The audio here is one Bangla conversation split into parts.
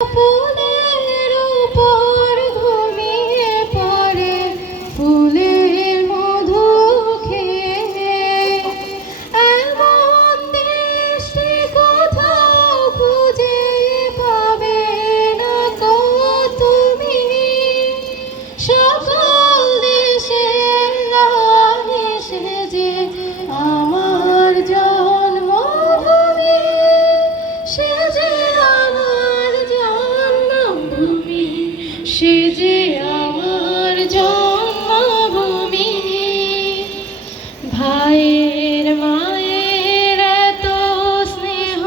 ফুলের উপর ঘুমিয়ে পড়ে ফুলের মধু খেয়ে এমন দেশে কোথাও খুঁজে পাবে না গো তুমি। সকল দেশের রানী সেজে আমার জন্মভূমি, সেজে আমার জন্মভূমি, সেজে আমার জন্মভূমি। ভাইয়ের মায়ের এত স্নেহ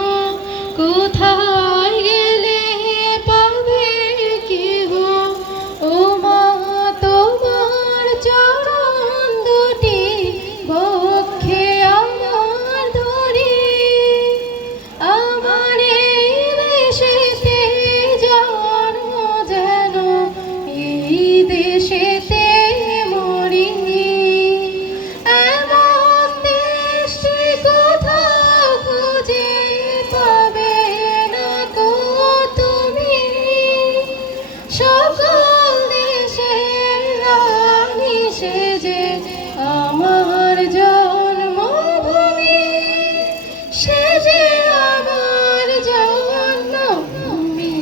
কোথায় গেলে পাবে কেহ, ও মা তোমার চরণ দুটি বক্ষে আমার ধরি। আমার এই দেশেতে জন্ম যেন এই দেশেতে মরি। এমন দেশে কোথাও খুঁজে পাবে না গো তুমি। সকল দেশের রানী সেজে আমার জন্মভূমি, সেজে আমার জন্মভূমি,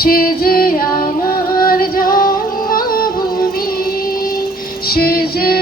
সেজে আমার জন্মভূমি, সেজে